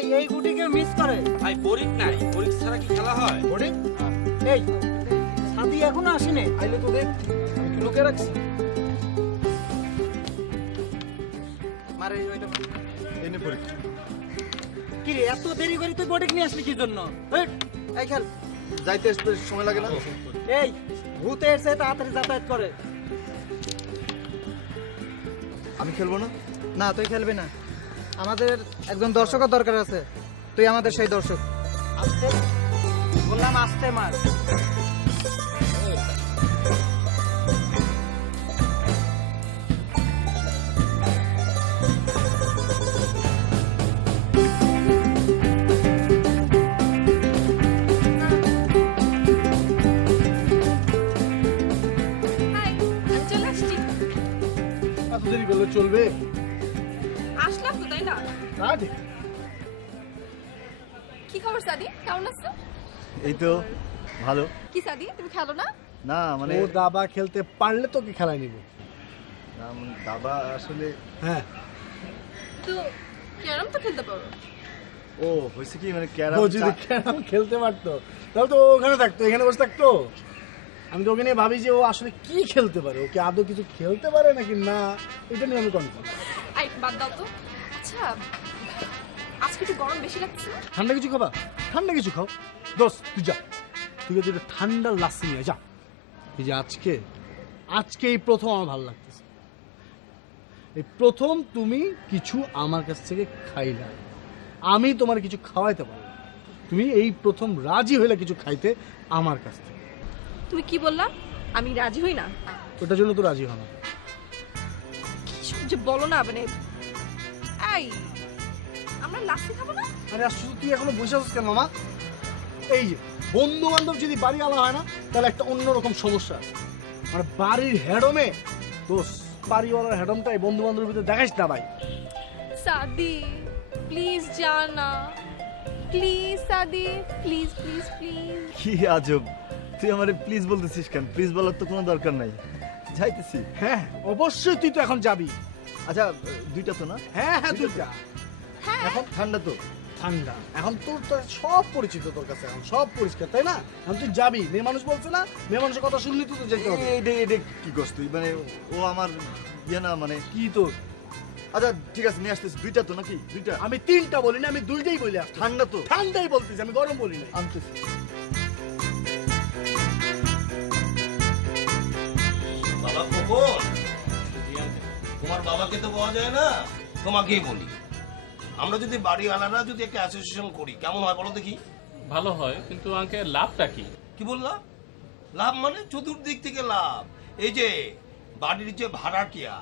ভাই এই গুটিকে মিস করে ভাই বোরিং নাই, বোরিং ছাড়া কি খেলা হয়? বোরিং এই সাদি এখনো আসেনি, আইলে তো দেখ আমি কি লুকিয়ে রাখছি। মারে ওইটা এনে পড়ি। কি রে এত দেরি করে তুই বোটিক নিয়ে আসলি কি জন্য? এই খেল যাইতে আসতে সময় লাগে না? এই ভূতে এসে তাড়াতাড়ি যাতায়াত করে। আমি খেলবো না। না তুই খেলবি না, আমাদের একজন দর্শকের দরকার আছে, তুই আমাদের সেই দর্শক। আস্তে বললাম, আস্তে মার। দেরি করলে চলবে? আসলাম তো, তাই না? কি খবর সাদি, কেমন আছো? এই তো ভালো। কি সাদি, তুমি খেলো না? না মানে ও দাবা খেলতে পারলে তো কি খেলায় নিব। না মানে দাবা আসলে হ্যাঁ, তো ক্যারাম তো খেলতে পারো। ও হয়েছে কি মানে ক্যারাম ও যদি ক্যারাম খেলতে পারতো তাহলে তো ওখানে থাকতো, এখানে বসে থাকতো। আমি তো ওকে নিয়ে ভাবি যে ও আসলে কি খেলতে পারে, ওকে আদৌ কিছু খেলতে পারে নাকি না, এটা নিয়ে আমি কনফিউজ। আই বাদ দাও তো। আচ্ছা আজকে একটু গরম বেশি লাগছে না? ঠান্ডা কিছু খাবা? ঠান্ডা কিছু খাও। দোস্ত তুই যা, তুই যদি ঠান্ডা লাসি নিয়ে যা। এই যে আজকে এই প্রথম আমার ভালো লাগতেছে, এই প্রথম তুমি কিছু আমার কাছ থেকে খাইলা, আমি তোমার কিছু খাওয়াইতে পারবো। তুমি এই প্রথম রাজি হইলে কিছু খাইতে আমার কাছ থেকে। তুমি কি বললা? আমি রাজি হই না? ওটার জন্য তো রাজি হও না। কি সব যে বলো না, মানে এই আমরা লাস্টে খাবো না? আরে আসলে তুই এখনো বসে আছিস কেন মামা? এই যে বন্ধু বান্ধব যদি বাড়ি আলা হয় না, তাহলে একটা অন্যরকম সমস্যা আছে। মানে বাড়ির হেডমে দোষ, বাড়িওয়ালার হেডমটা এই বন্ধু বান্ধবের ভিতরে দেখাইস না ভাই। সাদি প্লিজ জানা, প্লিজ সাদি, প্লিজ প্লিজ প্লিজ। কি আজব, তুই আমারে প্লিজ বলতেছিস কেন? প্লিজ বলার তো কোনো দরকার নাই, যাইতেছি। হ্যাঁ অবশ্যই তুই তো এখন যাবি। আচ্ছা দুইটা তো না? হ্যাঁ হ্যাঁ তুই যা। এখন ঠান্ডা তো। ঠান্ডা এখন তোর তো সব পরিচিত, তোর কাছে এখন সব পরিষ্কার, তাই না? এখন তুই যাবি, মেয়ে মানুষ বলছে না, মেয়ে মানুষের কথা শুনলি তুই তো যেতে হবে। এটা কি করছ তুই? মানে ও আমার ইয়ে না, মানে কি তোর? আচ্ছা ঠিক আছে নিয়ে আসতেছি। দুইটা তো নাকি? দুইটা? আমি তিনটা বলি না, আমি দুইটাই বলি। ঠান্ডা তো। ঠান্ডাই বলতেছি, আমি গরম বলি না। আনতেছি। বাবা কখন? তোমার বাবাকে তো পাওয়া যায় না, তোমাকেই বলি। আমরা যদি বাড়ি আলাদা যদি একটা অ্যাসোসিয়েশন করি কেমন হয় বলো দেখি? ভালো হয়, কিন্তু আঙ্কেল লাভটা কি? কি বললাম? লাভ মানে চতুর্দিক থেকে লাভ। এই যে বাড়ির যে ভাড়াটিয়া,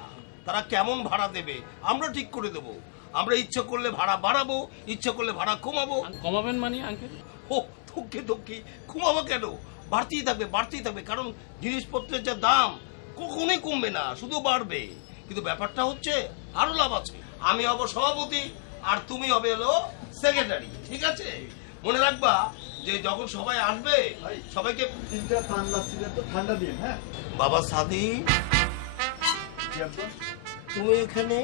তারা কেমন ভাড়া দেবে আমরা ঠিক করে দেবো। আমরা ইচ্ছা করলে ভাড়া বাড়াবো, ইচ্ছা করলে ভাড়া কমাবো। কমাবেন মানে আঙ্কেল? ও থুকে কমাবো কেন? বাড়তেই থাকবে, কারণ জিনিসপত্রের যা দাম কখনোই কমবে না, শুধু বাড়বে। কিন্তু ব্যাপারটা হচ্ছে আরো লাভ আছে। আমি হব সভাপতি আর তুমি হবে হলো সেক্রেটারি, ঠিক আছে? মনে রাখবা যে যখন সবাই আসবে সবাইকে তিনটা ঠান্ডা ছিল তো, ঠান্ডা দিন। হ্যাঁ বাবা সাদি, তুমি এখানে?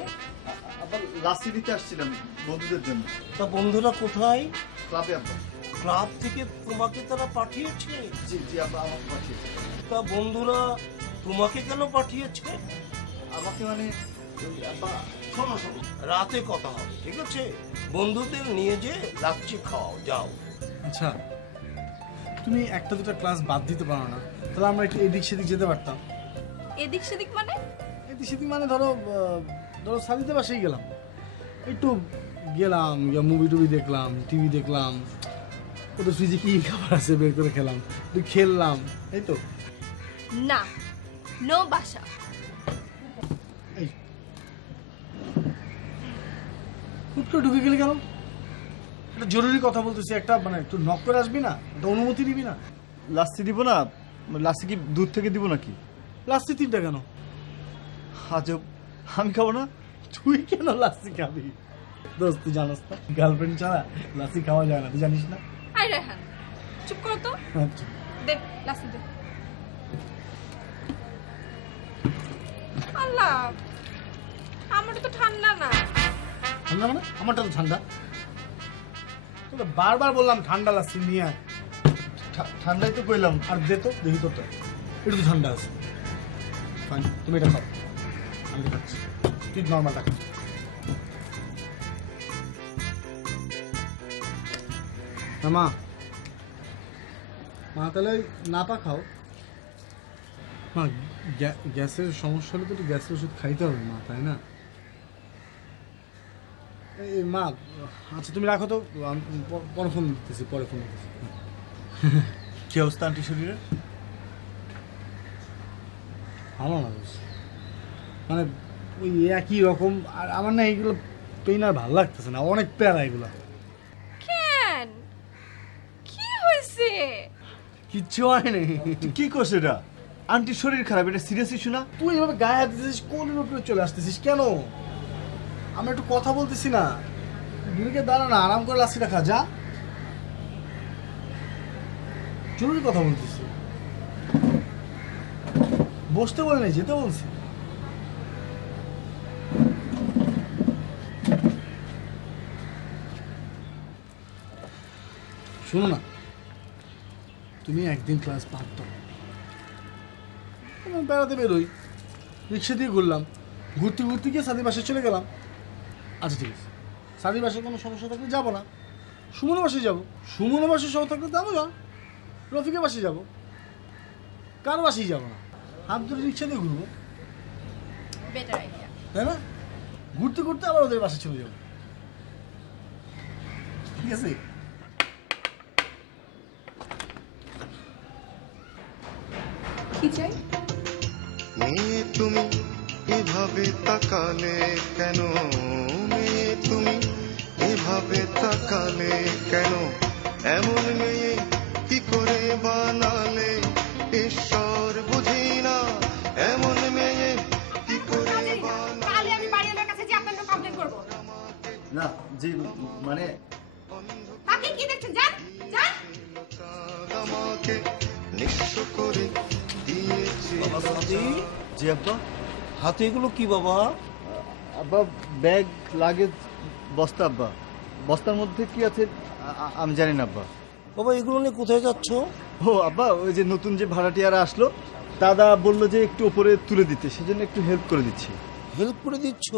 আবার লাসি দিতে আসছিলাম বন্ধুদের জন্য। তা বন্ধুরা কোথায়? ক্লাবে আব্বা। ক্লাব থেকে তোমাকে তারা পাঠিয়েছে? জি জি আব্বা আমাকে পাঠিয়েছে। তা বন্ধুরা তোমাকে কেন পাঠিয়েছে? আমাকে মানে আব্বা শোনো রাতে কথা হবে, ঠিক আছে? বন্ধুদের নিয়ে যে লাচ্ছি খাও, যাও। আচ্ছা তুমি একটা দুটো ক্লাস বাদ দিতে পারো না? তাহলে আমরা একটু এদিক সেদিক যেতে পারতাম। এদিক সেদিক মানে? এদিক সেদিক মানে ধরো সাদিতে বাসায় গেলাম, একটু গেলাম, মুভি টুভি দেখলাম, টিভি দেখলাম, ওদের ফ্রিজে কি খাবার আছে বের করে খেলাম, একটু খেললাম, এই তো। না, নো বাসা। এই হুট করে ঢুকে গেলি কেন? একটা জরুরি কথা বলতেছি, একটা মানে একটু নক করে আসবি না? একটা অনুমতি দিবি না? লাসি দিব না? লাসি কি দুধ থেকে দিব নাকি? লাস্তি তিনটা কেন? আজব, আমি খাবো না? তুই কেন লাস্তি খাবি? দোস্ত তুই জানাস না গার্লফ্রেন্ড ছাড়া লাস্তি খাওয়া যায় না, তুই জানিস না? আই রেহান চুপ করো তো, আচ্ছা দে লাস্তি দে। আল্লাহ, আমারটা তো ঠান্ডা না। ঠান্ডা মানে? আমারটা তো ঠান্ডা। তোকে বারবার বললাম ঠান্ডা লাসি নিয়ে আয়। ঠান্ডাই তো কইলাম। আর দে তো দেখি তোরটা, একটু তো ঠান্ডা আছে। ফাইন, তুমি এটা খাও, আমি এটা খাচ্ছি, তুই নর্মালটা খা। মা মা তাহলে নাপা খাও। মা গ্যাসের সমস্যা হলে তো একটু গ্যাসের ওষুধ খাইতে হবে মা, তাই না? এই মা, আচ্ছা তুমি রাখো তো, আমি পরে ফোন দিতেছি, পরে ফোন দিতেছি। কি অবস্থা আন্টি শরীরের? ভালো না মানে ওই একই রকম। আর আমার না এইগুলো পেইন আর ভালো লাগতেছে না, অনেক প্যারা এগুলো। কেন, কি হয়েছে? কিচ্ছু হয়নি। তুই কি করছ এটা? আন্টির শরীর খারাপ, এটা সিরিয়াস ইস্যু না? তুই এভাবে গায়ে হাত দিতেছিস, কোলের উপরে চলে আসতেছিস কেন? আমরা একটু কথা বলতেছি না, দূরে দাঁড়া না, আরাম করে লাসিটা খা, যা। জরুরি কথা বলতেছি, বসতে বলে নাই, যেতে বলছি। শোনো না, তুমি একদিন ক্লাস পারত, বেড়াতে বেরোই, রিক্সা দিয়ে ঘুরলাম, ঘুরতে ঘুরতে গিয়ে সাদির বাসায় চলে গেলাম। আচ্ছা ঠিক আছে, সাদির বাসায় কোনো সমস্যা থাকলে যাবো না, সুমনের বাসায় যাবো। সুমনের বাসায় সব থাকলে যাবো না, রফিকের বাসায় যাবো, কারো বাসায় যাবো না, হাত ধরে রিক্সা দিয়ে ঘুরবো, বেটার আইডিয়া। তাই না? ঘুরতে ঘুরতে আবার ওদের বাসায় চলে যাবো, ঠিক আছে? কি চাই? মেয়ে তুমি এভাবে তাকালে কেন, মেয়ে তুমি এভাবে তাকালে কেন, এমন মেয়ে কি করে বানালে, ঈশ্বর বুঝি না, এমন মেয়ে কি করে বানালে। কালই আমি বাড়িওয়ালার কাছে যে আপনার কমপ্লেইন করব। না জি, মানে আপনি কি দেখছেন? যান যান। আমাকে নিঃস্ব করে দিয়েছে। জি আব্বা। হাতে এগুলো কি বাবা? আব্বা ব্যাগ, লাগেজ, বস্তা আব্বা। বস্তার মধ্যে কি আছে আমি জানি না আব্বা। বাবা এগুলো নিয়ে কোথায় যাচ্ছ? ও আব্বা, ওই যে নতুন যে ভাড়াটিয়ারা আসলো, দাদা বললো যে একটু উপরে তুলে দিতে, সেজন্য একটু হেল্প করে দিচ্ছি। হেল্প করে দিচ্ছ?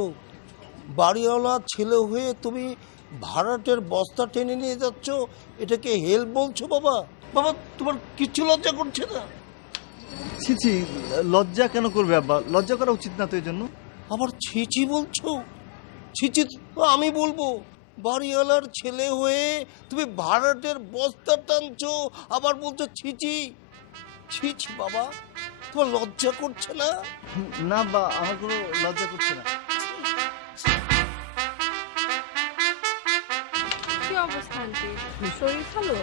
বাড়িওয়ালা ছেলে হয়ে তুমি ভাড়াটের বস্তা টেনে নিয়ে যাচ্ছ, এটাকে হেল্প বলছো বাবা? বাবা তোমার কিচ্ছু লজ্জা করছে না? ছি ছি, লজ্জা কেন করবে আব্বা? লজ্জা করা উচিত না তো এই জন্য। আবার ছিচি বলছো? ছিচি তো আমি বলবো। বাড়িওয়ালার ছেলে হয়ে তুমি ভাড়াটের বস্তা টানছো, আবার বলছো ছিচি। ছিচি বাবা, তোমার লজ্জা করছে না? না বা, আমার কোনো লজ্জা করছে না। কি অবস্থা আন্টি? শরীর ভালো?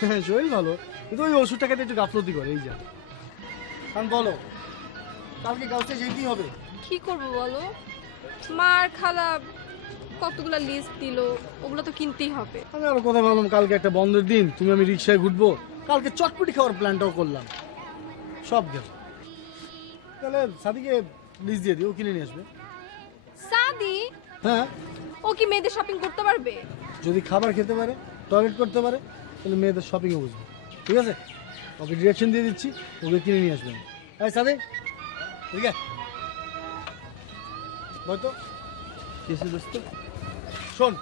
হ্যাঁ শরীর ভালো, কিন্তু ওই ওষুধটা খেতে একটু গাফলতি করে, এই যা। কারণ বলো, কালকে কাউকে যেতেই হবে। কি করব বলো? মার খালা কতগুলা লিস্ট দিল, ওগুলো তো কিনতেই হবে। আমি আরো কথা বললাম, কালকে একটা বন্ধের দিন, তুমি আমি রিক্সায় ঘুরবো, কালকে চটপটি খাওয়ার প্ল্যানটাও করলাম, সব গেল। তাহলে সাদিকে লিস্ট দিয়ে দিও, ও কিনে নিয়ে আসবে। সাদি হ্যাঁ, ও কি মেয়েদের শপিং করতে পারবে? যদি খাবার খেতে পারে, টয়লেট করতে পারে, তাহলে মেয়েদের শপিংও বুঝবে, ঠিক আছে? ওকে ডিরেকশন দিয়ে দিচ্ছি, ওকে কিনে নিয়ে আসবেন। এই সাদি, ঠিক আছে হয়তো কিছু দোস্ত, শোন,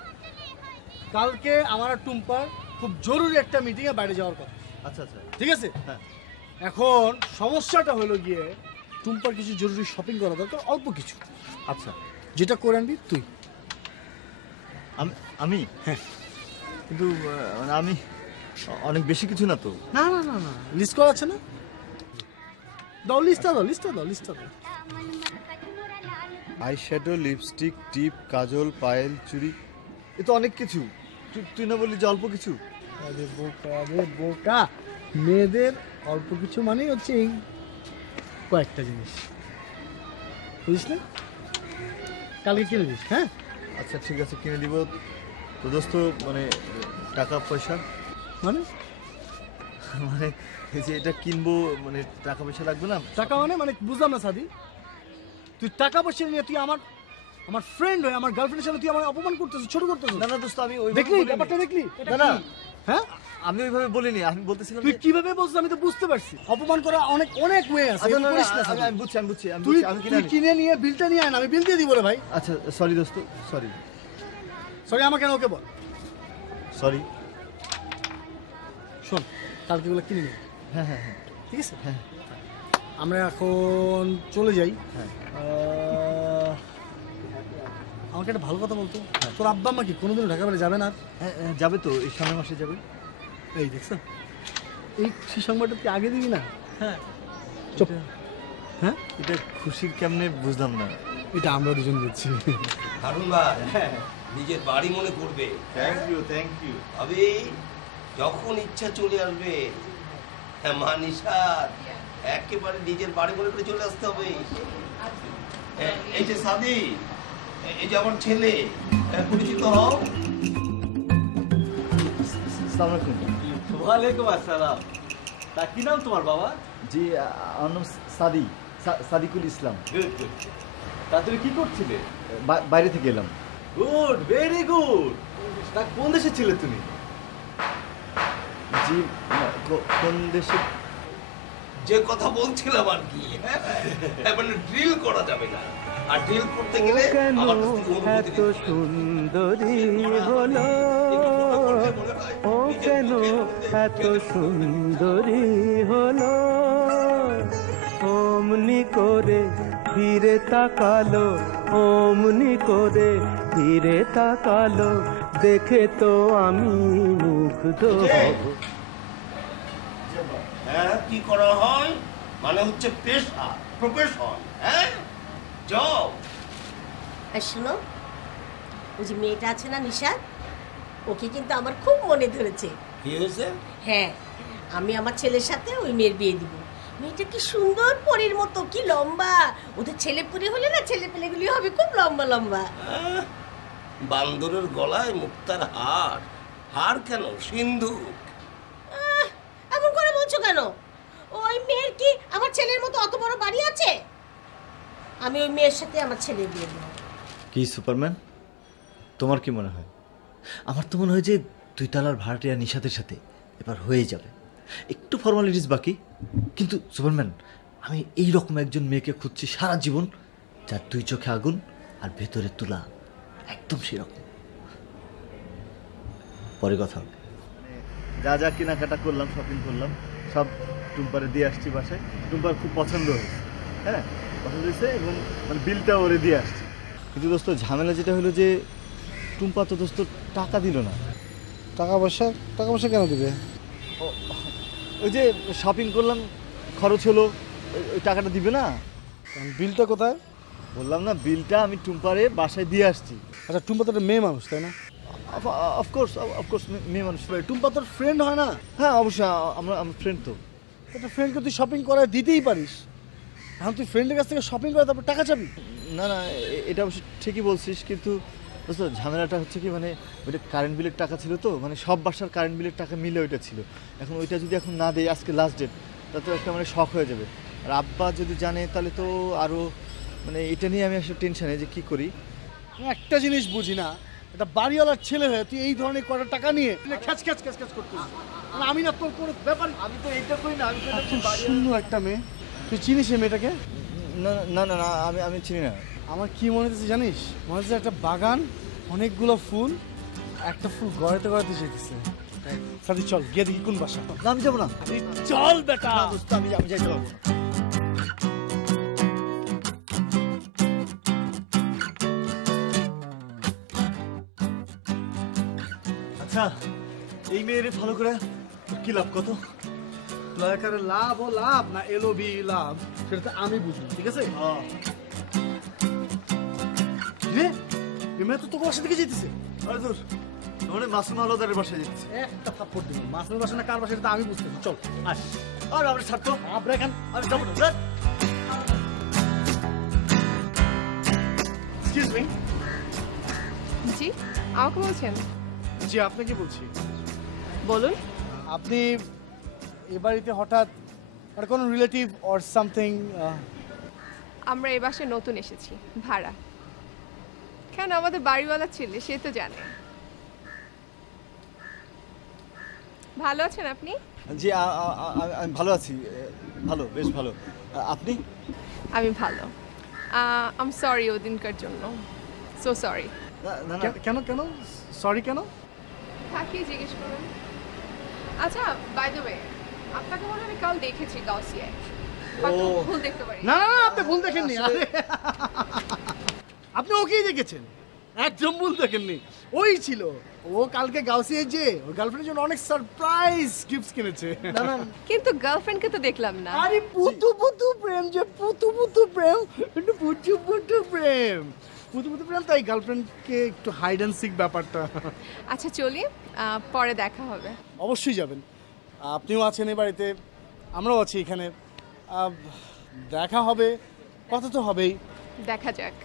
কালকে আমার আর টুম্পার খুব জরুরি একটা মিটিংয়ে বাইরে যাওয়ার কথা, আচ্ছা আচ্ছা, ঠিক আছে? হ্যাঁ। এখন সমস্যাটা হলো গিয়ে, টুম্পার কিছু জরুরি শপিং করা দরকার, অল্প কিছু, আচ্ছা। যেটা করে আনবি তুই। আমি হ্যাঁ। কিন্তু মানে আমি অনেক বেশি কিছু না তো। না না না না, লিস্ট করা আছে না? দাও লিস্টটা, দাও লিস্টটা, দাও লিস্টটা দাও। আই শ্যাডো, লিপস্টিক, টিপ, কাজল, পায়েল, চুড়ি, এ তো অনেক কিছু। তুই না বললি যে অল্প কিছু? আরে বোকা, আরে বোকা, মেয়েদের অল্প কিছু মানেই হচ্ছে এই কয়েকটা জিনিস, বুঝিস না? কালকে কিনে দিস, হ্যাঁ? আচ্ছা ঠিক আছে, কিনে দিব। তো দোস্ত মানে টাকা পয়সা, মানে মানে এই যে এটা কিনবো, মানে টাকা পয়সা লাগবে না? টাকা মানে বুঝলাম না সাদি, তুই টাকা পয়সা নিয়ে তুই আমার আমার ফ্রেন্ড হয়ে আমার গার্লফ্রেন্ডের সামনে তুই আমার অপমান করতেছিস, ছোট করতেছিস। না না দোস্ত, আমি ওই দেখলি ব্যাপারটা দেখলি? না না, হ্যাঁ আমি ওইভাবে বলিনি, আমি বলতেছিলাম তুই যে- কিভাবে বলছিস আমি তো বুঝতে পারছি। অপমান করা অনেক অনেক ওয়ে আছে। আচ্ছা, এরকম না, না, করিস না, আমি- সাদিক। আমি বুঝছি, আমি বুঝছি, আমি তুই বুঝছি, আমি কিনে তুই আনি। কিনে নিয়ে বিলটা নিয়ে আয় না, আমি বিল দিয়ে দিব রে ভাই। আচ্ছা সরি দোস্ত, সরি সরি আমাকে না, ওকে বল। সরি। শোন, কালকে এগুলো কিনে নিই, হ্যাঁ হ্যাঁ হ্যাঁ ঠিক আছে? হ্যাঁ আমরা এখন চলে যাই। হ্যাঁ। আমাকে একটা ভালো কথা বলতো, তোর আব্বা আম্মা কি কোনোদিনও ঢাকা বাড়ি যাবে না? হ্যাঁ, হ্যাঁ, যাবে তো, এই সামনের মাসে যাবে। এই দেখছো, এই খুশি সংবাদটা তুই আগে দিবি না? হ্যাঁ চুপ। এটা- হ্যাঁ, এটা খুশির কেমনে বুঝলাম না। এটা আমরা দুজন দিচ্ছি। হারুন ভাই নিজের বাড়ি মনে করবে। Thank you, thank you. তবে যখন ইচ্ছা চলে আসবে, হ্যাঁ মা নিশাদ, একেবারে নিজের বাড়ি মনে করে চলে আসতে হবে। এই যে সাদি, এই যে আমার ছেলে, পরিচিত হও। আসসালামু আলাইকুম। ওয়ালাইকুম আসসালাম। তা কি নাম তোমার বাবা? জি, আমার নাম সাদিকুল ইসলাম। Good good. তা তুমি কি করছিলে? বাইরে থেকে এলাম। Good, very good. তা কোন দেশে ছিলে তুমি? জি, কোন দেশে? যে কথা বলছিলাম আর কি, মানে ড্রিল করা যাবে না, আর ড্রিল করতে গেলে আমার কাছ থেকে অনুমতি নিতে হবে। সুন্দরী হলো, ও কেন এত সুন্দরী হলো, অমনি করে ফিরে তাকালো, অমনি করে ফিরে তাকালো, দেখে তো আমি মুগ্ধ হব। হ্যাঁ কি করা হয় মানে হচ্ছে পেশা, প্রফেশন। হ্যাঁ যাও। আর শোনো, ওই যে মেয়েটা আছে না নিশা, ওকে কিন্তু আমার খুব মনে ধরেছে। কি হয়েছে? হ্যাঁ, আমি আমার ছেলের সাথে ওই মেয়ের বিয়ে দিব। মেয়েটা কি সুন্দর পরীর মতো, কি লম্বা। ওদের ছেলে পুরি হলে না, ছেলে পেলেগুলি হবে খুব লম্বা লম্বা। বান্দরের গলায় মুক্তার হার। হার কেন, সিন্ধুক। এমন করে বলছো কেন? ওই মেয়ের কি আমার ছেলের মতো অত বড় বাড়ি আছে? আমি ওই মেয়ের সাথে আমার ছেলে বিয়ে দেব। কি সুপারম্যান, তোমার কি মনে হয়? আমার তো মনে হয় যে 2 তলার ভাড়াটিয়া নিশাতের সাথে এবার হয়ে যাবে। একটু ফর্মালিটিস বাকি, কিন্তু সুপারম্যান আমি এই রকম একজন মেয়েকে খুঁজছি সারা জীবন, যার 2 চোখে আগুন আর ভেতরে তুলা, একদম সেরকম। পরে কথা হবে। যা যা কেনাকাটা করলাম, শপিং করলাম, সব টুম্পারে দিয়ে আসছি বাসায়। টুম্পার খুব পছন্দ হয়েছে। হ্যাঁ পছন্দ হয়েছে, এবং মানে বিলটা ওরে দিয়ে আসছি। কিন্তু দোস্ত ঝামেলা যেটা হলো যে টুম্পা তো দোস্ত টাকা দিল না। টাকা পয়সা কেন দিবে? ওই যে শপিং করলাম, খরচ হলো, ওই টাকাটা দিবে না। বিলটা কোথায়? বললাম না, বিলটা আমি টুম্পারে বাসায় দিয়ে আসছি। আচ্ছা, টুম্পা তো একটা মেয়ে মানুষ, তাই না? অফকোর্স মেয়ে মানুষ। টুম্পা তোর ফ্রেন্ড হয় না? হ্যাঁ অবশ্যই, আমার ফ্রেন্ড তো। একটা ফ্রেন্ডকে তুই শপিং করায় দিতেই পারিস। এখন তুই ফ্রেন্ডের কাছ থেকে শপিং করে তারপর টাকা চাবি? না না, এটা অবশ্য ঠিকই বলছিস, কিন্তু বুঝতো ঝামেলাটা হচ্ছে কি, মানে ওইটা কারেন্ট বিলের টাকা ছিল তো, মানে সব বাসার কারেন্ট বিলের টাকা মিলে ওইটা ছিল। এখন ওইটা যদি এখন না দেয়, আজকে লাস্ট ডেট, তা তো একটা মানে শখ হয়ে যাবে। আর আব্বা যদি জানে তাহলে তো আরও, মানে এটা নিয়ে আমি আসলে টেনশনে যে কী করি। আমি একটা জিনিস বুঝি না, একটা বাড়িওয়ালার ছেলে হয়ে তুই এই ধরনের কটা টাকা নিয়ে খ্যাচ করতেছিস। আমি না তোর কোনো ব্যাপার, আমি তো এইটা করি না, আমি সুন্দর একটা মেয়ে, তুই চিনিস এই মেয়েটাকে? না না না না, আমি চিনি না। আমার কি মনে হচ্ছে জানিস? মনে হচ্ছে একটা বাগান, অনেকগুলো ফুল, একটা ফুল গড়াতে যেতেছে। সাথে চল গিয়ে দেখি কোন বাসা। না আমি যাবো না। চল বেটা। আমি যাইতে পারবো না। আচ্ছা, এই মেয়েরে ফলো করে কি লাভ? কত লয়াকারে লাভ ও লাভ না এলওবি লাভ, সেটা তো আমি বুঝি, ঠিক আছে? রে এই মেয়ে তো তোর বাসা থেকে যেতেছে। আরে দূর, মানে মাসুম আলাদারের বাসায় যাচ্ছে। একটা থাপ্পড় দিব, মাসুমের বাসা না কার বাসা সেটা আমি বুঝতেছি। চল আস। আর আমরা ছাড়তো, আমরা এখান আমি যাবো না। Excuse me. জি, আমাকে বলছেন? জি, আপনাকে বলছি। বলুন। আপনি এ বাড়িতে হঠাৎ আর কোনো রিলেটিভ অর সামথিং? আমরা এই বাসায় নতুন এসেছি, ভাড়া। কেন আমাদের বাড়িওয়ালা ছেলে, সে তো জানে। ভালো আছেন আপনি? জি আমি ভালো আছি, ভালো, বেশ ভালো। আপনি? আমি ভালো। আই এম সরি ওদিনকার জন্য, সো সরি। কেন কেন সরি কেন? থাকিয়ে জিজ্ঞেস করুন। আচ্ছা, বাই দ্য ওয়ে, আপনাকে মনে হয় আমি কাল দেখেছি গাউসিয়ায়। হয়তো ভুল দেখতে পারি। না না না, আপনি ভুল দেখেননি। আরে আপনি ওকেই দেখেছেন, একদম ভুল দেখেননি। ওই ছিল, ও কালকে গাউসিয়ায় যে ওর গার্লফ্রেন্ডের জন্য অনেক সারপ্রাইজ গিফটস কিনেছে। না না, কিন্তু গার্লফ্রেন্ডকে তো দেখলাম না। আরে পুতু পুতু প্রেম, যে পুতু পুতু প্রেম, একটু পুতু পুতু প্রেম, পুতু পুতু প্রেম, তাই গার্লফ্রেন্ডকে একটু হাইড অ্যান্ড সিক ব্যাপারটা। আচ্ছা চলি, পরে দেখা হবে। অবশ্যই যাবেন, আপনিও আছেন এই বাড়িতে, আমরাও আছি এখানে, দেখা হবে, কথা তো হবেই। দেখা যাক।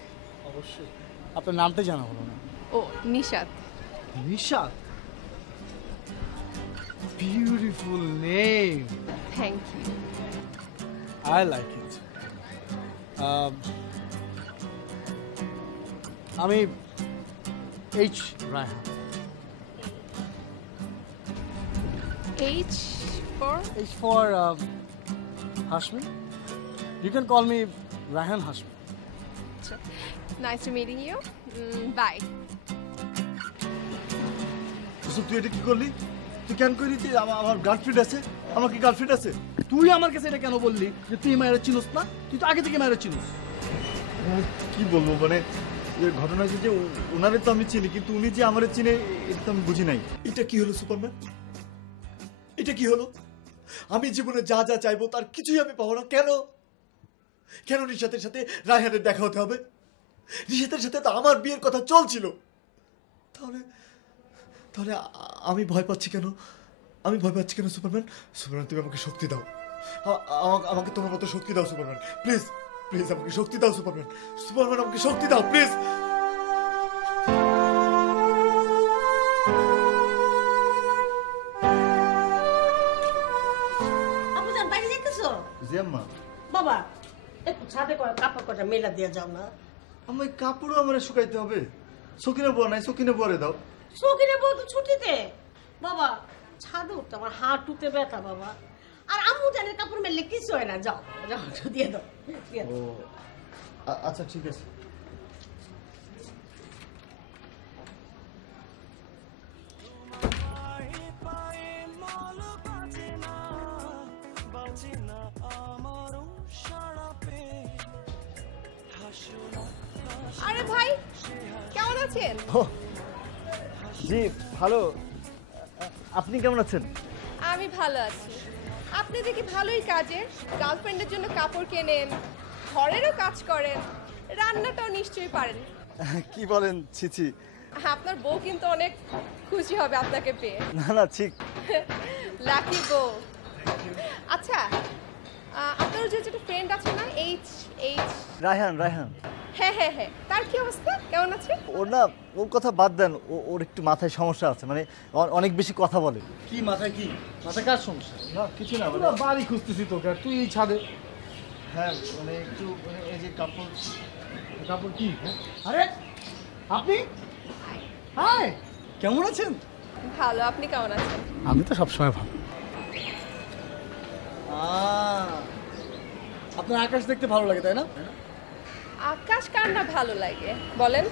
অবশ্যই। আপনার নামটা জানা হলো না। ও, Nishat. Nishat, beautiful name. Thank you. I like it. আমি H. Raihan. H for? H for Hashmi. You can call me Raihan Hashmi. Nice to meeting you. Bye. তুই এটা কি করলি? তুই কেন করলি? আমার গার্লফ্রেন্ড আছে, আমার কি গার্লফ্রেন্ড আছে? তুই আমার কাছে এটা কেন বললি যে তুই মায়ের চিনিস না? তুই তো আগে থেকে মায়ের চিনিস। কি বলবো, মানে ঘটনা হয়েছে যে ওনারে তো আমি চিনি, কিন্তু উনি যে আমারে চিনে এটা তো আমি বুঝি নাই। এটা কি হলো সুপারম্যান? এটা কি হলো? আমি জীবনে যা যা চাইবো তার কিছুই আমি পাবো না। কেন? কেন নিশাতের সাথে রায়হানের দেখা হতে হবে? নিশাতের সাথে তো আমার বিয়ের কথা চলছিল। তাহলে তাহলে আমি ভয় পাচ্ছি কেন? আমি ভয় পাচ্ছি কেন সুপারম্যান? সুপারম্যান, তুমি আমাকে শক্তি দাও, আমাকে তোমার মতো শক্তি দাও সুপারম্যান, প্লিজ প্লিজ আমাকে শক্তি দাও সুপারম্যান। সুপারম্যান, আমাকে শক্তি দাও প্লিজ। আপুজান বাইরে যেতেছো? জি আম্মা। বাবা একটু ছাদে কাপড় কটা মেলা দিয়ে যাও না। আমার কাপড়ও আমার শুকাইতে হবে। সকিনা বউ নাই, সকিনা বউরে দাও। সকিনা বউ তো ছুটিতে। বাবা ছাদে উঠতে আমার হাঁটুতে ব্যথা বাবা। আর আম্মু জানের কাপড় মেললে কিছু হয় না, যাও যাও দিয়ে দাও। ও আচ্ছা ঠিক আছে। আরে ভাই, কেমন আছেন? জি ভালো, আপনি কেমন আছেন? আমি ভালো আছি। আপনি দেখি ভালোই কাজের, গার্লফ্রেন্ডের জন্য কাপড় কেনেন, ঘরেরও কাজ করেন, রান্নাটাও নিশ্চয়ই পারেন। কি বলেন? ছিছি, আপনার বউ কিন্তু অনেক খুশি হবে আপনাকে পেয়ে। না না ঠিক। লাকি বউ। আচ্ছা, আপনার যে একটা ফ্রেন্ড আছে না, এইচ? রায়হান। হ্যাঁ হ্যাঁ হ্যাঁ, তার কি অবস্থা, কেমন আছে? ওর না, ওর কথা বাদ দেন, ওর একটু মাথায় সমস্যা আছে, মানে অনেক বেশি কথা বলে। কি মাথায় কার সমস্যা? না কিছু না, আমরা বাড়ি খুঁজতেছি তোকে, আর তুই এই ছাদে। হ্যাঁ মানে একটু এই যে কাপড় কি? আরে আপনি, হাই, কেমন আছেন? ভালো, আপনি কেমন আছেন? আমি তো সবসময় ভালো। আপনার আকাশ দেখতে ভালো লাগে তাই না? আকাশ কার না ভালো লাগে বলেন?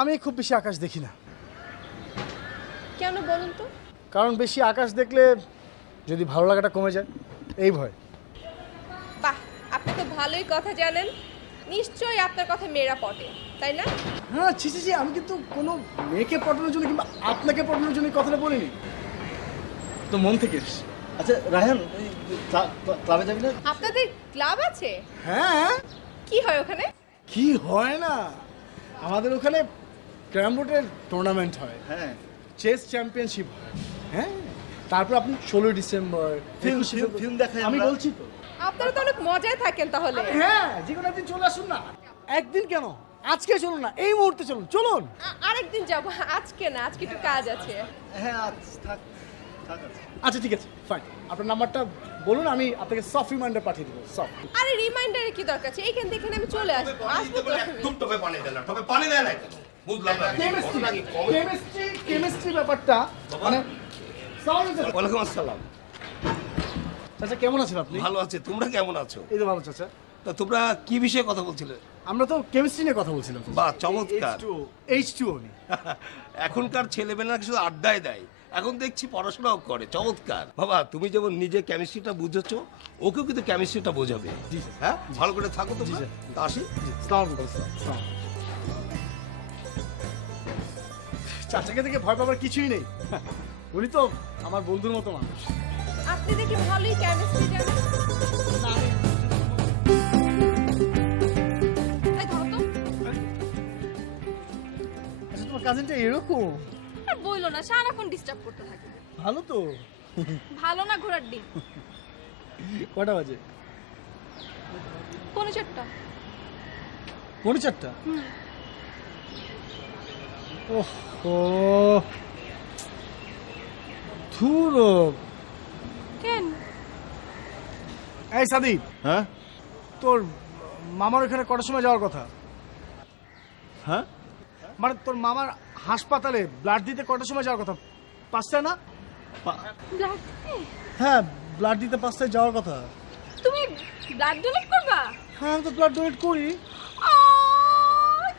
আমি খুব বেশি আকাশ দেখি না। কেন বলুন তো? কারণ বেশি আকাশ দেখলে যদি ভালো লাগাটা কমে যায়, এই ভয়। বাহ, আপনি তো ভালোই কথা জানেন, নিশ্চয়ই আপনার কথা মেয়েরা পটে, তাই না? হ্যাঁ, ছি, আমি কিন্তু কোনো মেয়েকে পটানোর জন্য কিংবা আপনাকে পটানোর জন্য কথাটা বলিনি, তো মন থেকে। আচ্ছা রায়হান, ক্লাবে যাবি না? আপনাদের ক্লাব আছে? হ্যাঁ। কি হয় ওখানে? কি হয় না, আমাদের ওখানে ক্যারাম বোর্ডের টুর্নামেন্ট হয়, হ্যাঁ, চেস চ্যাম্পিয়নশিপ হয়, হ্যাঁ, তারপর আপনি 16 ডিসেম্বর ফিল্ম দেখাই। আমি বলছি তো, আপনারা তো অনেক মজায় থাকেন তাহলে। হ্যাঁ, যে কোনো একদিন চলে আসুন না। একদিন কেন, আজকে চলুন না, এই মুহূর্তে চলুন। আরেকদিন যাব, আজকে না, আজকে একটু কাজ আছে। হ্যাঁ থাক। আচ্ছা ঠিক আছে ফাইন, আপনার নাম্বারটা বলুন, আমি আপনাকে সফট রিমাইন্ডার পাঠিয়ে দেবো। সফট আরে রিমাইন্ডারে কি দরকার আছে? এইখান থেকে আমি চলে আসবো আসবো তো আমি। তুমি টবে পানি দেন না, টবে পানি দেন না কেন? বুঝলাম না। কেমিস্ট্রি ব্যাপারটা মানে ওয়ালাইকুম আসসালাম। চাচা কেমন আছেন আপনি? ভালো আছে, তোমরা কেমন আছো? এই তো ভালো চাচা। তা তোমরা কি বিষয়ে কথা বলছিলে? আমরা তো কেমিস্ট্রি নিয়ে কথা বলছিলাম। বাহ, চমৎকার। H2O নি। এখনকার ছেলেমেয়েরা শুধু আড্ডায় দেয়, এখন দেখছি পড়াশোনাও করে। চমৎকার বাবা, তুমি যেমন নিজে কেমিস্ট্রিটা বুঝেছো, ওকেও কিন্তু কেমিস্ট্রিটা বোঝাবে। জি স্যার। হ্যাঁ, ভালো করে থাকো তোমরা। তা আসি। চাচাকে থেকে ভয় পাবার কিছুই নেই, উনি তো আমার বন্ধুর মতো মানুষ। আপনি দেখি ভালোই কেমিস্ট্রি জানেন। এই ধরো তো। আচ্ছা তোমার কাজিনটা এরকম? আর বইলো না, সারাক্ষণ ডিস্টার্ব করতে থাকে। ভালো তো। ভালো না ঘোড়ার ডিম। কটা বাজে? 4:45। 4:45? ওহো ধুরো। কেন? এই সাদিক, হ্যাঁ তোর মামার ওখানে কটার সময় যাওয়ার কথা? হ্যাঁ মানে তোর মামার হাসপাতালে ব্লাড দিতে কটার সময় যাওয়ার কথা? 5টায় না? ব্লাড? হ্যাঁ, ব্লাড দিতে 5টায় যাওয়ার কথা। তুমি ব্লাড ডোনেট করবা? হ্যাঁ, আমি তো ব্লাড ডোনেট করি।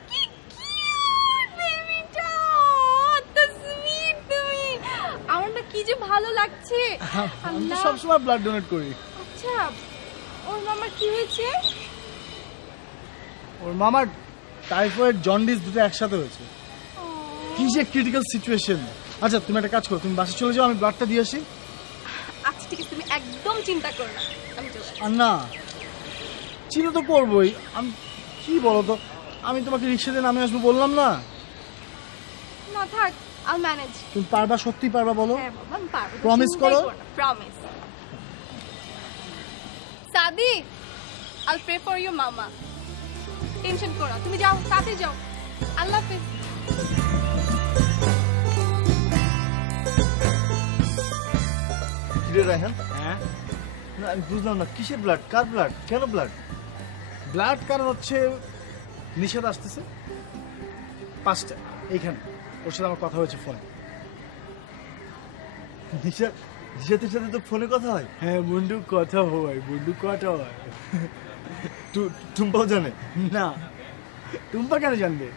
কি কিউট বেবিটা, তো সুইট তুমি। আমার না কি যে ভালো লাগছে। আমি তো সবসময় ব্লাড ডোনেট করি। আচ্ছা, ওর মামার কি হয়েছে? ওর মামার টাইফয়েড জন্ডিস দুটো একসাথে হয়েছে। কি যে ক্রিটিক্যাল সিচুয়েশন। আচ্ছা তুমি একটা কাজ করো, তুমি বাসে চলে যাও, আমি ব্লাডটা দিয়ে আসি। আচ্ছা ঠিক আছে, তুমি একদম চিন্তা করো না, আমি চলে আসছি। আর না, চিন্তা তো করবোই। আমি কি বলো তো, আমি তোমাকে রিক্সাতে নামে আসবো বললাম না? না থাক, আই ম্যানেজ। তুমি পারবা, সত্যি পারবা বলো? হ্যাঁ বাবা, আমি পারবো। Promise করো? Promise. Sadiq, I'll pray for your mama. Tension করো না, তুমি যাও, সাথে যাও। আল্লাহ হাফেজ। কিরে রায়হান? হ্যাঁ, না আমি বুঝলাম না, কিসের ব্লাড, কার ব্লাড, কেন ব্লাড? ব্লাড কারণ হচ্ছে নিষেধ আসতেছে 5টা এইখানে, ওর সাথে আমার কথা হয়েছে ফোনে। নিশাতের সাথে তো ফোনে কথা হয়? হ্যাঁ, মুন্ডু কথা হয়, মুন্ডু কথা হয়। টুম্পাও জানে? না, টুম্পা কেন জানবে?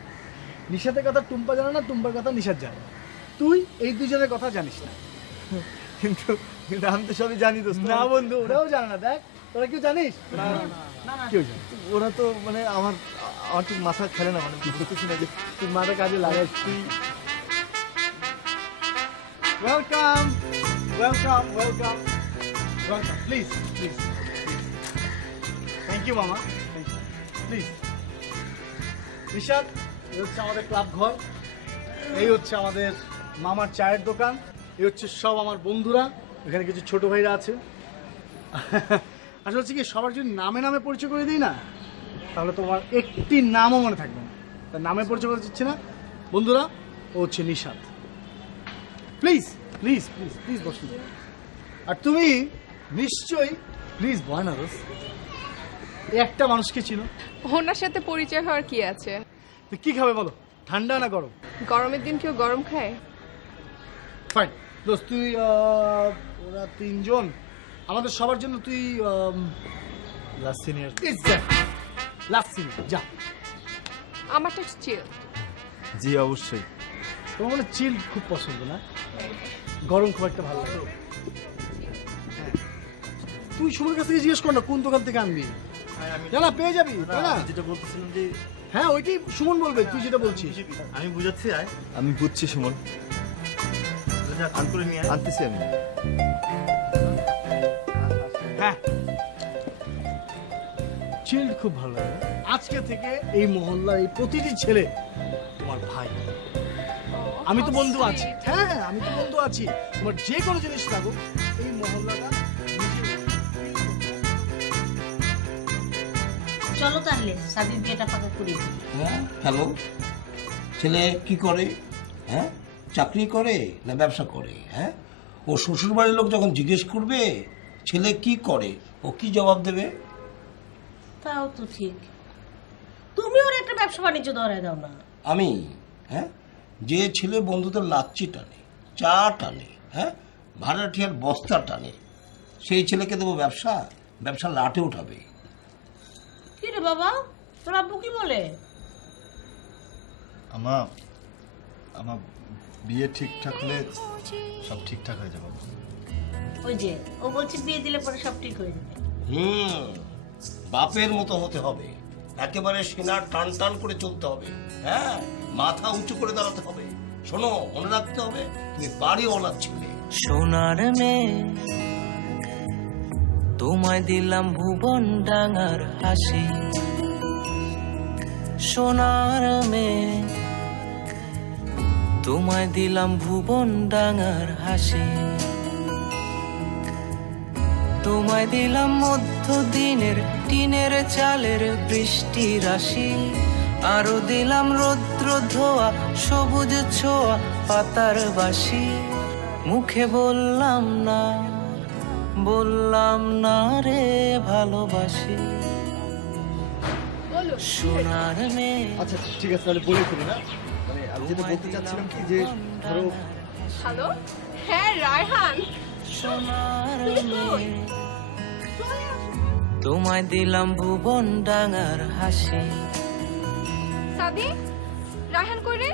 নিশাতের কথা টুম্পা জানে না, টুম্পার কথা নিশাত জানে। তুই এই দুজনের কথা জানিস না। কিন্তু আমি তো সবই জানি দোস্ত। না বন্ধু, ওরাও জানে না। দেখ, তোরা কেউ জানিস? না, কেউ জানে। ওরা তো মানে আমার ঠিক মাথা খেলে না, মানে বুঝতেছি না যে তুই মাথা কাজে লাগাস। তুই welcome welcome welcome welcome, please please. Thank you মামা, প্লিজ। নিশাত, এই হচ্ছে আমাদের ক্লাব ঘর, এই হচ্ছে আমাদের মামার চায়ের দোকান, এই হচ্ছে সব আমার বন্ধুরা, এখানে কিছু ছোট ভাইরা আছে। আসলে হচ্ছে কি, সবার যদি নামে নামে পরিচয় করে দিই না, তাহলে তোমার একটি নামও মনে থাকবে না। তার নামে পরিচয় করে দিচ্ছে না বন্ধুরা, ও হচ্ছে Nishat. Please please please please বসুন। আর তুমি নিশ্চয়ই, প্লিজ ভয় না রোজ, একটা মানুষকে চিনো। ওনার সাথে পরিচয় হওয়ার কি আছে? কি খাবে বলো, ঠান্ডা না গরম? গরমের দিন কেউ গরম খায়? ফাইন দোস্ত, তুই ওরা 3 জন, আমাদের সবার জন্য তুই লাস্ট সিনিয়র। লাস্ট সিনিয়র যা। আমারটা চিল। জি অবশ্যই। তোমার মানে চিল খুব পছন্দ না, গরম খুব একটা ভালো লাগে। হ্যাঁ, তুই সুমনের কাছ থেকে জিজ্ঞেস কর না কোন দোকান থেকে আনবি। না পেয়ে যাবি, তাই না? যেটা বলতেছিলাম যে হ্যাঁ, ওইটাই সুমন বলবে, তুই যেটা বলছিস। আমি বুঝাচ্ছি, আমি বুঝছি সুমন, আনতেছি আমি। হ্যাঁ, চিল্ড খুব ভালো লাগে। আজকে থেকে এই মহল্লার এই প্রতিটি ছেলে তোমার ভাই। আমি তো বন্ধু আছি। হ্যাঁ, আমি তো বন্ধু আছি। তোমার যে কোনো জিনিস লাগুক, এই মহল্লাটা চলো তাহলে সাদির বিয়েটা পাকা করি। হ্যাঁ, হ্যালো, ছেলে কি করে? হ্যাঁ, চাকরি করে না ব্যবসা করে? হ্যাঁ, ও শ্বশুর বাড়ির লোক যখন জিজ্ঞেস করবে ছেলে কি করে, ও কি জবাব দেবে? তাও তো ঠিক। তুমি ওর একটা ব্যবসা বাণিজ্য ধরায় দাও না। আমি? হ্যাঁ, যে ছেলে বন্ধুদের লাচ্ছি টানে, চা টানে, হ্যাঁ, ভাড়াটিয়ার বস্তা টানে, সেই ছেলেকে দেবো ব্যবসা? ব্যবসা লাটে উঠাবে। কি রে বাবা, তোর আব্বু কি বলে? আমার বিয়ে ঠিকঠাক হলে সব ঠিকঠাক হয়ে যাবে। ওই যে ও বলছে বিয়ে দিলে পরে সব ঠিক হয়ে যাবে। বাপের মতো হতে হবে, একেবারে সেনার টান টান করে চলতে হবে, হ্যাঁ, মাথা উঁচু করে দাঁড়াতে হবে। শোনো, মনে রাখতে হবে তুমি বাড়িওয়ালার ছেলে। সোনার মেয়ে তোমায় দিলাম ভুবন ডাঙার হাসি, সোনার মেয়ে তোমায় দিলাম ভুবন ডাঙার হাসি, তোমায় দিলাম মধ্য দিনের টিনের চালের বৃষ্টি রাশি, আরো দিলাম রৌদ্র ধোয়া সবুজ ছোঁয়া পাতার বাসি। মুখে বললাম না রে ভালোবাসি, সোনার মেয়ে। আচ্ছা ঠিক আছে, তাহলে বলে ফেলি না। মানে আমি যেটা বলতে চাচ্ছিলাম কি যে ধরো। হ্যালো, হ্যাঁ রায়হান, সোনার মেয়ে তোমায় দিলাম ভুবন ডাঙার হাসি। সাদি, রায়হান কই রে?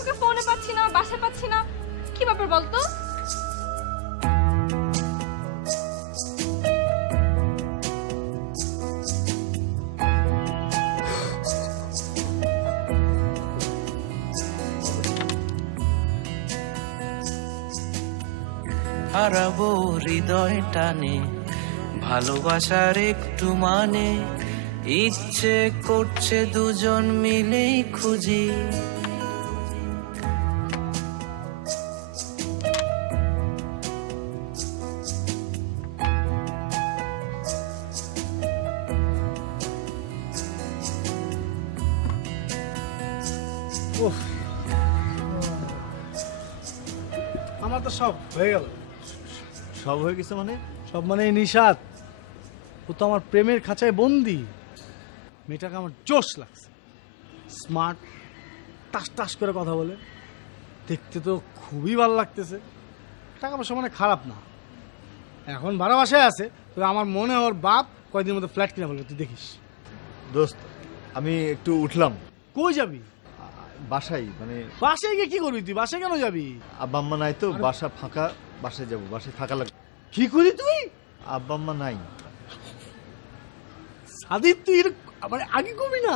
ওকে ফোনে পাচ্ছি না, বাসায় পাচ্ছি না, কি ব্যাপার বলতো? হারাবো হৃদয় টানে ভালোবাসার একটু মানে, ইচ্ছে করছে দুজন মিলেই খুঁজি। আমার তো সব হয়ে গেল। সব হয়ে গেছে মানে? সব মানে নিশাত, ও তো আমার প্রেমের খাঁচায় বন্দি। মেয়েটাকে আমার জোশ লাগছে, স্মার্ট, টাস টাস করে কথা বলে, দেখতে তো খুবই ভালো লাগতেছে। টাকা পয়সা মানে খারাপ না, এখন ভাড়া বাসায় আছে। তবে আমার মনে ওর বাপ কয়েকদিনের মধ্যে ফ্ল্যাট কিনে বলবে, তুই দেখিস। দোস্ত আমি একটু উঠলাম। কই যাবি? বাসায়। মানে বাসায় গিয়ে কি করবি তুই? বাসায় কেন যাবি? আব্বা আম্মা নাই তো, বাসা ফাঁকা, বাসায় যাবো, বাসায় থাকা লাগবে। কি করি তুই? আব্বা আম্মা নাই। সাদিক তুই মানে আগে করবি না,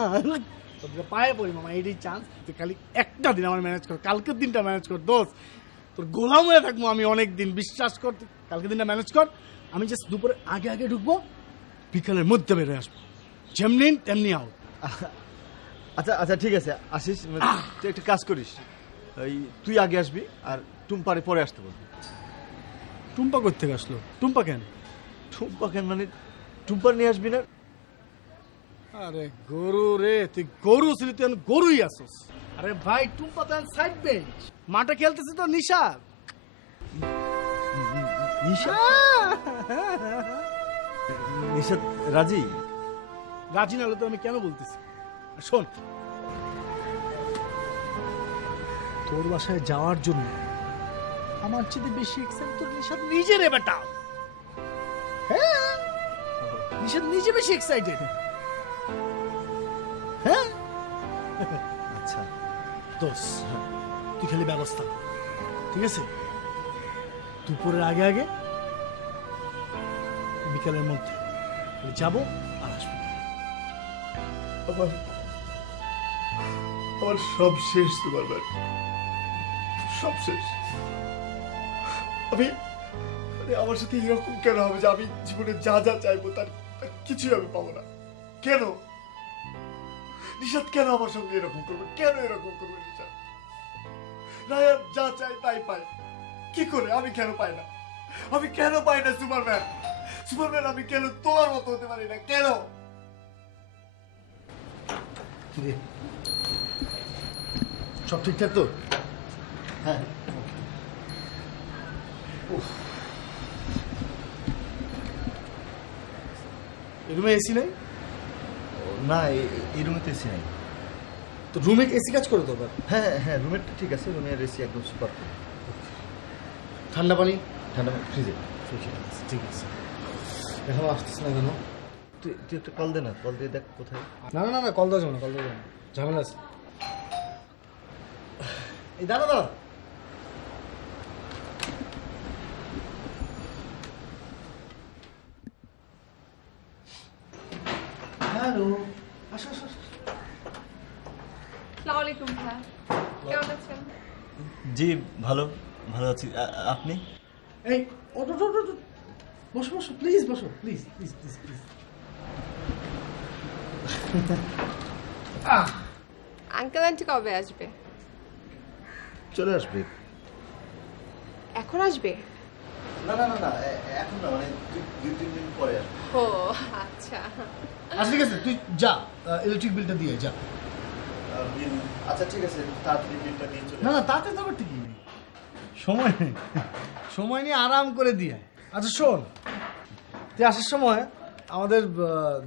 পায়ে পড়ি মামা, এইটাই চান্স। তুই খালি একটা দিন আমার ম্যানেজ কর, কালকের দিনটা ম্যানেজ কর দোস্ত। তোর গোলাম হয়ে থাকবো আমি অনেক দিন, বিশ্বাস কর। কালকের দিনটা ম্যানেজ কর, আমি জাস্ট দুপুরে আগে আগে ঢুকবো, বিকালের মধ্যে বেরোয় আসবো, যেমনি তেমনি আউট। আচ্ছা আচ্ছা ঠিক আছে, আসিস। তুই একটা কাজ করিস, ওই তুই আগে আসবি আর টুম্পারে পরে আসতে বলবি। টুম্পা কোথা থেকে আসলো? টুম্পা কেন? টুম্পা কেন মানে টুম্পা নিয়ে আসবি না? আরে গরু রে, তুই গরু ছিলি, তুই গরুই আসস। আরে ভাই, টুম্পা তো সাইড বেঞ্চ, মাঠে খেলতেছে তো নিশা। নিশাত রাজি? রাজি না হলে তো আমি কেন বলতেছি। শোন, তোর বাসায় যাওয়ার জন্য আমার চেয়ে বেশি এক্সাইটেড তোর নিশাত নিজে রে বেটা। হ্যাঁ, নিশাত নিজে বেশি এক্সাইটেড। হ্যাঁ আচ্ছা দোস, তুই খালি ব্যবস্থা, ঠিক আছে? দুপুরের আগে আগে, বিকালের মধ্যে যাবো আর আসবো। আমার সব শেষ, তোমার সব শেষ। আমি আমার সাথে এরকম কেন হবে যে আমি জীবনে যা যা চাইবো তার কিছুই আমি পাবো না? কেন নিশাত, কেন আমার সঙ্গে এরকম করবে? কেন এরকম করবে নিশাত? রায়ান যা চাই তাই পায়, কি করে? আমি কেন পাই না? আমি কেন পাই না? সুপারম্যান, সুপারম্যান আমি কেন তোমার মতো হতে পারি না? কেন? সব ঠিকঠাক তো? হ্যাঁ, এই রুমে এসি নেই? না, এই রুমে তো এসি নাই। তো রুমে এসি কাজ করে তো? হ্যাঁ হ্যাঁ, রুমের ঠিক আছে, রুমের এসি একদম সুপার। ঠান্ডা পানি? ঠান্ডা পানি ফ্রিজে। ঠিক আছে। এখনো আসতেছে না কেন? তুই একটা কল দে না, কল দিয়ে দেখ কোথায়। না না না, কল দেওয়া যাবে না, কল দেওয়া যাবে না, ঝামেলা আছে। এই দাঁড়া দাঁড়া। হ্যালো, আসো আসো। আসসালামু আলাইকুম ভাই, কেমন আছেন? জি ভালো ভালো আছি। আপনি? এই ওটো বসো বসো, প্লিজ বসো, please please please please. Uncle aunty কবে আসবে? চলে আসবে। এখন আসবে? না না না না, এখন না, মানে 2-3 দিন পরে আসবে। ও আচ্ছা আচ্ছা ঠিক আছে, তুই যা ইলেকট্রিক বিলটা দিয়ে যা। আচ্ছা ঠিক আছে, তাড়াতাড়ি বিলটা দিয়ে চলে। না না, তাতে তো ঠিকই নেই, সময় নেই, সময় নিয়ে আরাম করে দিয়ে। আচ্ছা শোন, তুই আসার সময় আমাদের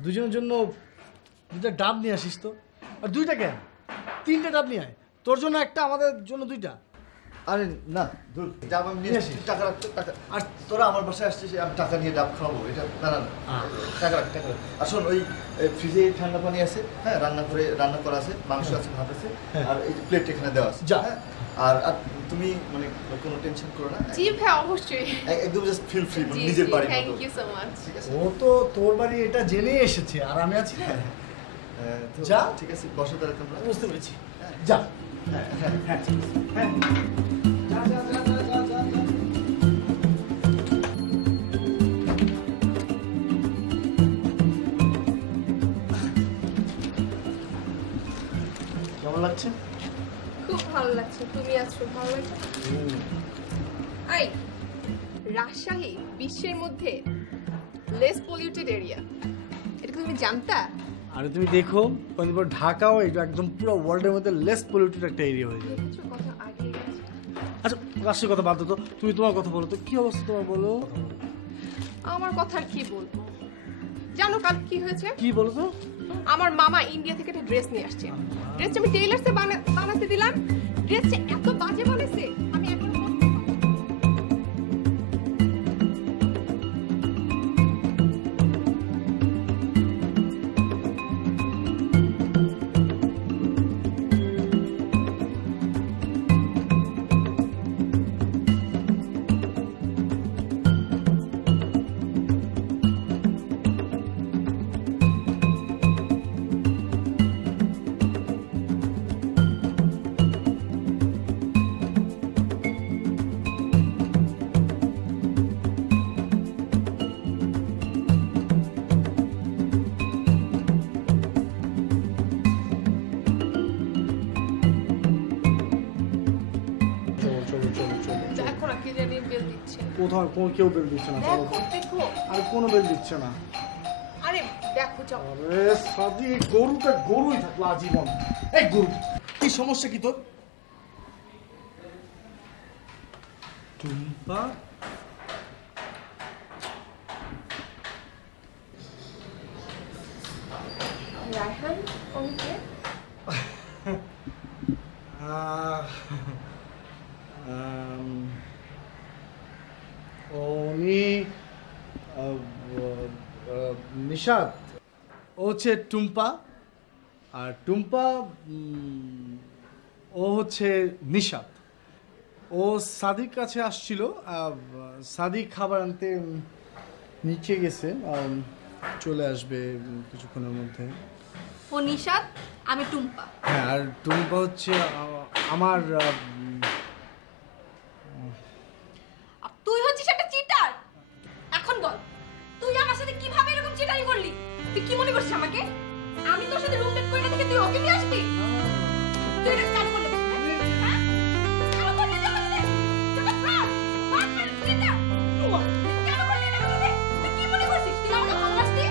দুজনের জন্য 2টা ডাব নিয়ে আসিস তো। আর 2টা কেন, 3টে ডাব নিয়ে আয়, তোর জন্য একটা, আমাদের জন্য 2টা। আরে না, দূর, ডাব আমি নিয়ে আসি, টাকা রাখ, টাকা। আর তোরা আমার বাসায় আসছিস, আমি টাকা নিয়ে ডাব খাওয়াবো? এটা না না না, টাকা রাখ, টাকা রাখ। আর শোন, ওই ফ্রিজে ঠান্ডা পানি আছে, হ্যাঁ, রান্না করা আছে, মাংস আছে, ভাত আছে, আর এই প্লেট এখানে দেওয়া আছে। যা। আর তুমি মানে কোনো টেনশন করো না। জি ভাই, অবশ্যই, একদম জাস্ট ফিল ফ্রি, নিজের বাড়ি মতো। Thank you so much. ও তো তোর বাড়ি এটা জেনেই এসেছে, আর আমি আছি না। যা, ঠিক আছে, বসো তাহলে তোমরা। বুঝতে পেরেছি, যা। হ্যাঁ হ্যাঁ হ্যাঁ, হ্যাঁ, যা যা যা যা যা যা। কেমন লাগছে? খুব ভালো লাগছে, তুমি আছো, ভালো লাগছে? আই, রাজশাহী বিশ্বের মধ্যে লেস পলিউটেড এরিয়া, এটা তুমি জানতা? আরে তুমি দেখো, ঢাকাও একদম পুরো ওয়ার্ল্ডের মধ্যে লেস পলিউটেড একটা এরিয়া হয়ে যাবে। কথা আগে গেছে। আচ্ছা রাষ্ট্রের কথা বাদ দাও তো, তুমি তোমার কথা বলো তো, কি অবস্থা তোমার বলো। আমার কথা আর কি বলবো, জানো কাল কি হয়েছে? কি বলো তো? আমার মামা ইন্ডিয়া থেকে একটা ড্রেস নিয়ে আসছে। ড্রেসটা আমি টেইলার্সে বানাতে দিলাম, ড্রেসটা এত বাজে বানাইছে আমি এখন কোথাও কেউ বেল দিচ্ছে না। দেখো, আরে কোনো বেল দিচ্ছে না। আরে দেখো, যাও। আরে সাদি, গরুটা গরুই থাকলো আজীবন। এই গরু, কি সমস্যা কি তোর? টুম্পা, রায়হান, ওকে উনি নিশাদ, ও হচ্ছে টুম্পা, আর টুম্পা ও হচ্ছে নিশাদ। ও সাদিক কাছে আসছিল, সাদিক খাবার আনতে নিচে গেছে, চলে আসবে কিছুক্ষণের মধ্যে। ও নিশাদ, আমি টুম্পা। হ্যাঁ, আর টুম্পা হচ্ছে আমার তুই হচ্ছিস একটা চিটার। এখন বল, তুই আমার সাথে কিভাবে এরকম চিটারি করলি? তুই কি মনে করছিস আমাকে? আমি তোর সাথে রুমমেট করে না দেখে তুই ওকে নিয়ে আসবি? তুই এটা কেন করলি? হ্যাঁ? কেন করলি তুই আমার সাথে? তুই একটা fraud, বাটপার, চিটার। কেন করলি এটা আমার সাথে? তুই কি মনে করছিস? তুই আমাকে ভালোবাসতি?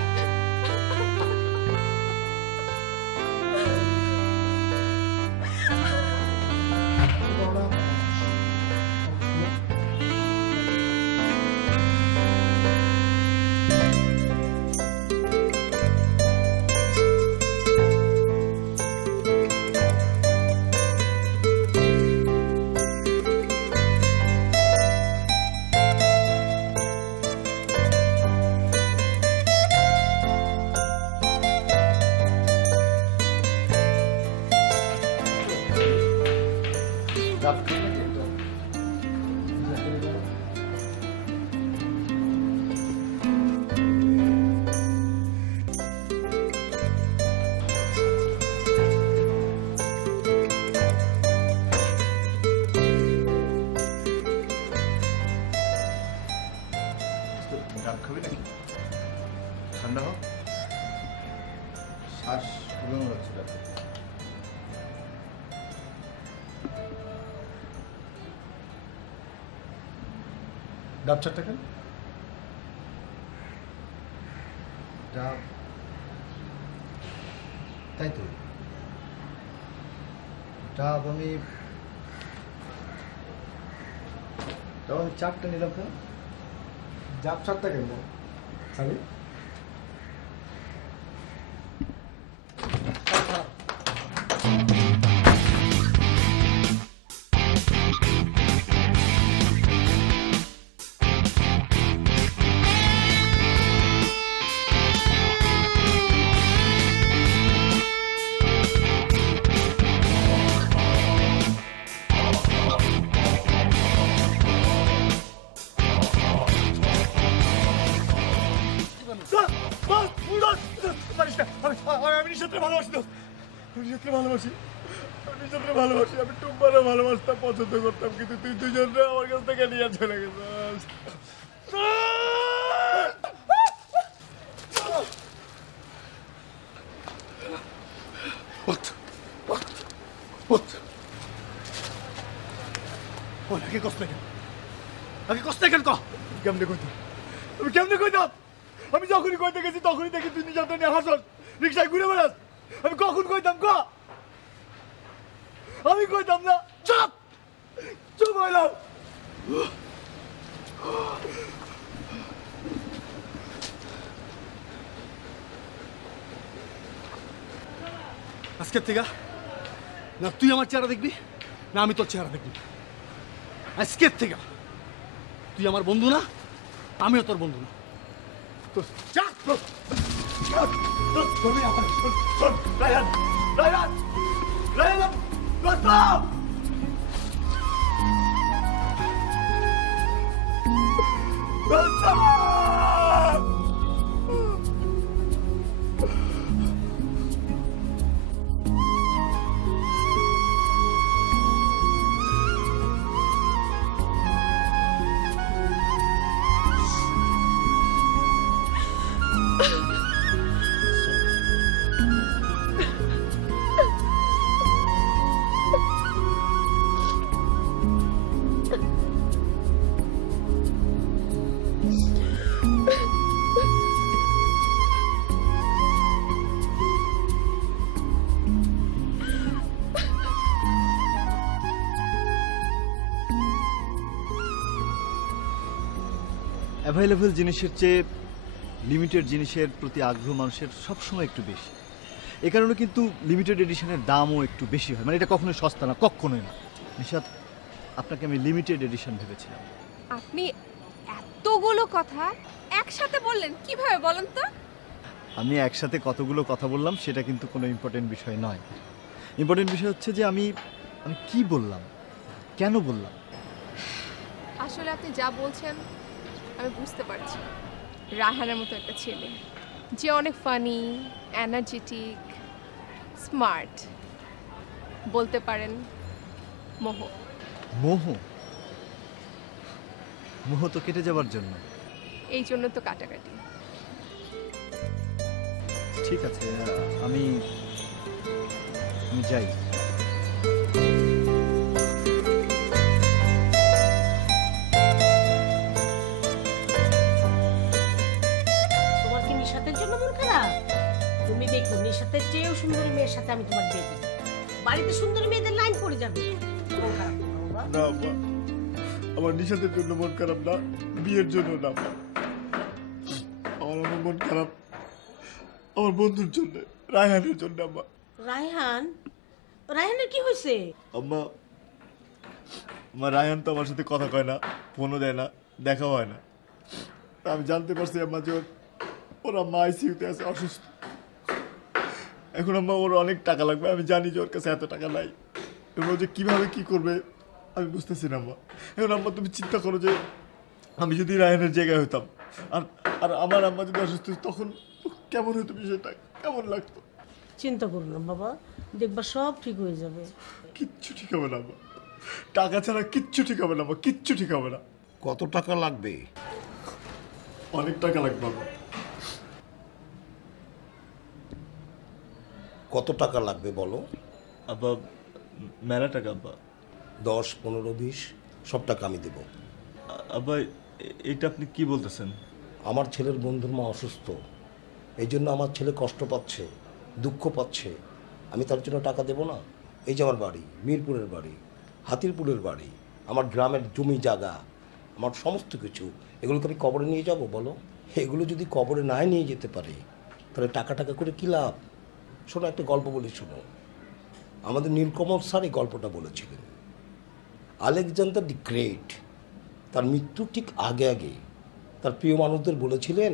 ডাব খাবি নাকি? ঠান্ডা হোক, শ্বাস ফুলানো যাচ্ছে ডাব। ডাব চারটা কেন? ডাব, তাই তো ডাব আমি চারটা নিলাম কেন? ডাব চারটা কেন সানি? আমি নিশাতে ভালোবাসি, আমি টুম্পারে ভালোবাসতাম, পছন্দ করতাম, কিন্তু তুই দুজনরা আমার কাছ থেকে নিয়ে চলে গেছিস। আগে কষ্ট কেন কেমনে কইতাম? আমি কেমনে কইতাম? আমি যখনই কইতে গেছি তখনই দেখি তুই নিজাতে নিয়ে হাসস, রিক্সায় ঘুরে বেড়াস। আমি কখন কইতাম ক? আমি কইতাম না। চুপ চুপ হইলাম। আজকের থেকে না তুই আমার চেহারা দেখবি না আমি তোর চেহারা দেখবি। আজকের থেকে তুই আমার বন্ধু না, আমিও তোর বন্ধু না। অ্যাভেলেবল জিনিসের চেয়ে লিমিটেড জিনিসের প্রতি আগ্রহ মানুষের সবসময় একটু বেশি। এ কারণে কিন্তু লিমিটেড এডিশনের দামও একটু বেশি হয়, মানে এটা কখনোই সস্তা না, কখনোই না। নিশাত, আপনাকে আমি লিমিটেড এডিশন ভেবেছিলাম। আপনি এতগুলো কথা একসাথে বললেন কিভাবে বলেন তো? আমি একসাথে কতগুলো কথা বললাম সেটা কিন্তু কোনো ইম্পর্টেন্ট বিষয় নয়। ইম্পর্টেন্ট বিষয় হচ্ছে যে আমি কি বললাম, কেন বললাম। আসলে আপনি যা বলছেন আমি বুঝতে পারছি। রায়হানের মতো একটা ছেলে যে অনেক ফানি, এনার্জেটিক, স্মার্ট, বলতে পারেন মোহ। মোহ? মোহ তো কেটে যাবার জন্য। এই জন্য তো কাটাকাটি। ঠিক আছে, আমি যাই। তোমার কি নিশাতের জন্য মন খারাপ? তুমি দেখো নিশাতের চেয়েও সুন্দরী মেয়ের সাথে আমি তোমার বিয়ে দেব। বাড়িতে সুন্দরী মেয়েদের লাইন পড়ে যাবে। মন খারাপ না মা, আমার নিশাতের জন্য মন খারাপ না, বিয়ের জন্য না। আমার মন খারাপ আমার বন্ধুর জন্য, রায়হানের জন্য। আম্মা, রায়হানের কি হয়েছে? আম্মা, রায়হান তো আমার সাথে কথা কয় না, ফোনও দেয় না, দেখা হয় না। আমি জানতে পারছি আম্মা যে ওর আম্মা আইসিইউতে আছে, অসুস্থ। এখন আম্মা ওর অনেক টাকা লাগবে, আমি জানি যে ওর কাছে এত টাকা নাই। এবার যে কিভাবে কি করবে আমি বুঝতেছি না আম্মা। এখন আম্মা তুমি চিন্তা করো যে আমি যদি রায়হানের জায়গায় হইতাম আর আর আমার আম্মা যদি অসুস্থ, তখন কেমন হতো বিষয়টা, কেমন লাগতো? চিন্তা করো না বাবা, দেখবা সব ঠিক হয়ে যাবে। কিচ্ছু ঠিক হবে না আম্মা, টাকা ছাড়া কিচ্ছু ঠিক হবে না আম্মা, কিচ্ছু ঠিক হবে না। কত টাকা লাগবে? অনেক টাকা লাগবে। কত টাকা লাগবে বলো? আব্বা মেলা টাকা আব্বা। 10, 15, 20 সব টাকা আমি দেব। আব্বা এটা আপনি কি বলতেছেন? আমার ছেলের বন্ধুর মা অসুস্থ, এই জন্য আমার ছেলে কষ্ট পাচ্ছে, দুঃখ পাচ্ছে, আমি তার জন্য টাকা দেব না? এই যে আমার বাড়ি, মিরপুরের বাড়ি, হাতিরপুরের বাড়ি, আমার গ্রামের জমি জায়গা, আমার সমস্ত কিছু, এগুলোকে আমি কবরে নিয়ে যাব বলো? এগুলো যদি কবরে নাই নিয়ে যেতে পারে তাহলে টাকা টাকা করে কী লাভ? শোনো, একটা গল্প বলি শোনো। আমাদের নীলকমল স্যার এই গল্পটা বলেছিলেন। আলেকজান্ডার দি গ্রেট তার মৃত্যুর ঠিক আগে আগে তার প্রিয় মানুষদের বলেছিলেন,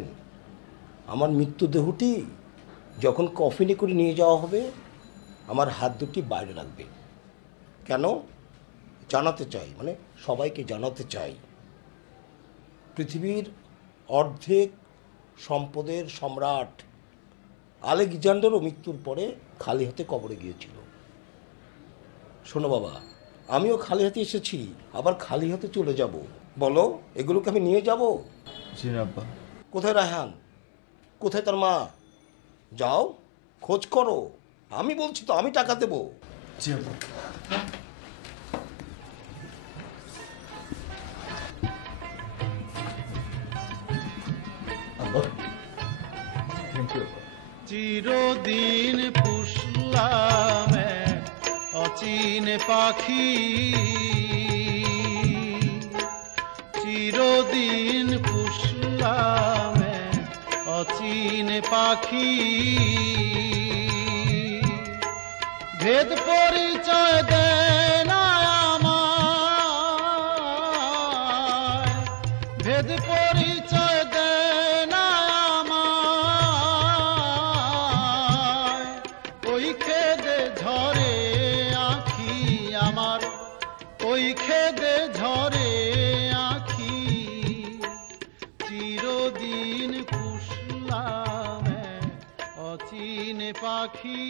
আমার মৃত্যুদেহটি যখন কফিনে করে নিয়ে যাওয়া হবে আমার হাত দুটি বাইরে রাখবে। কেন? জানাতে চাই, মানে সবাইকে জানাতে চাই, পৃথিবীর অর্ধেক সম্পদের সম্রাট আলেকজান্ডারও মৃত্যুর পরে খালি হাতে কবরে গিয়েছিল। শোনো বাবা, আমিও খালি হাতে এসেছি, আবার খালি হাতে চলে যাব বলো? এগুলোকে আমি নিয়ে যাব? জি না আব্বা। কোথায় রায়হান? কোথায় তার মা? যাও খোঁজ করো, আমি বলছি তো, আমি টাকা দেবো। জি আব্বা। আব্বা থ্যাংক ইউ। চিরদিন পুষলাম অচিন পাখি, চিরদিন পুষলাম অচিন পাখি, ভেদ পরিচয় দেয় না আমায়, ভেদ পরিচয় দেয় না আমায়, ওই খেদে ঝরে আঁখি আমার, ওই খেদে ঝরে আঁখি, চিরদিন পুষলাম অচিন পাখি।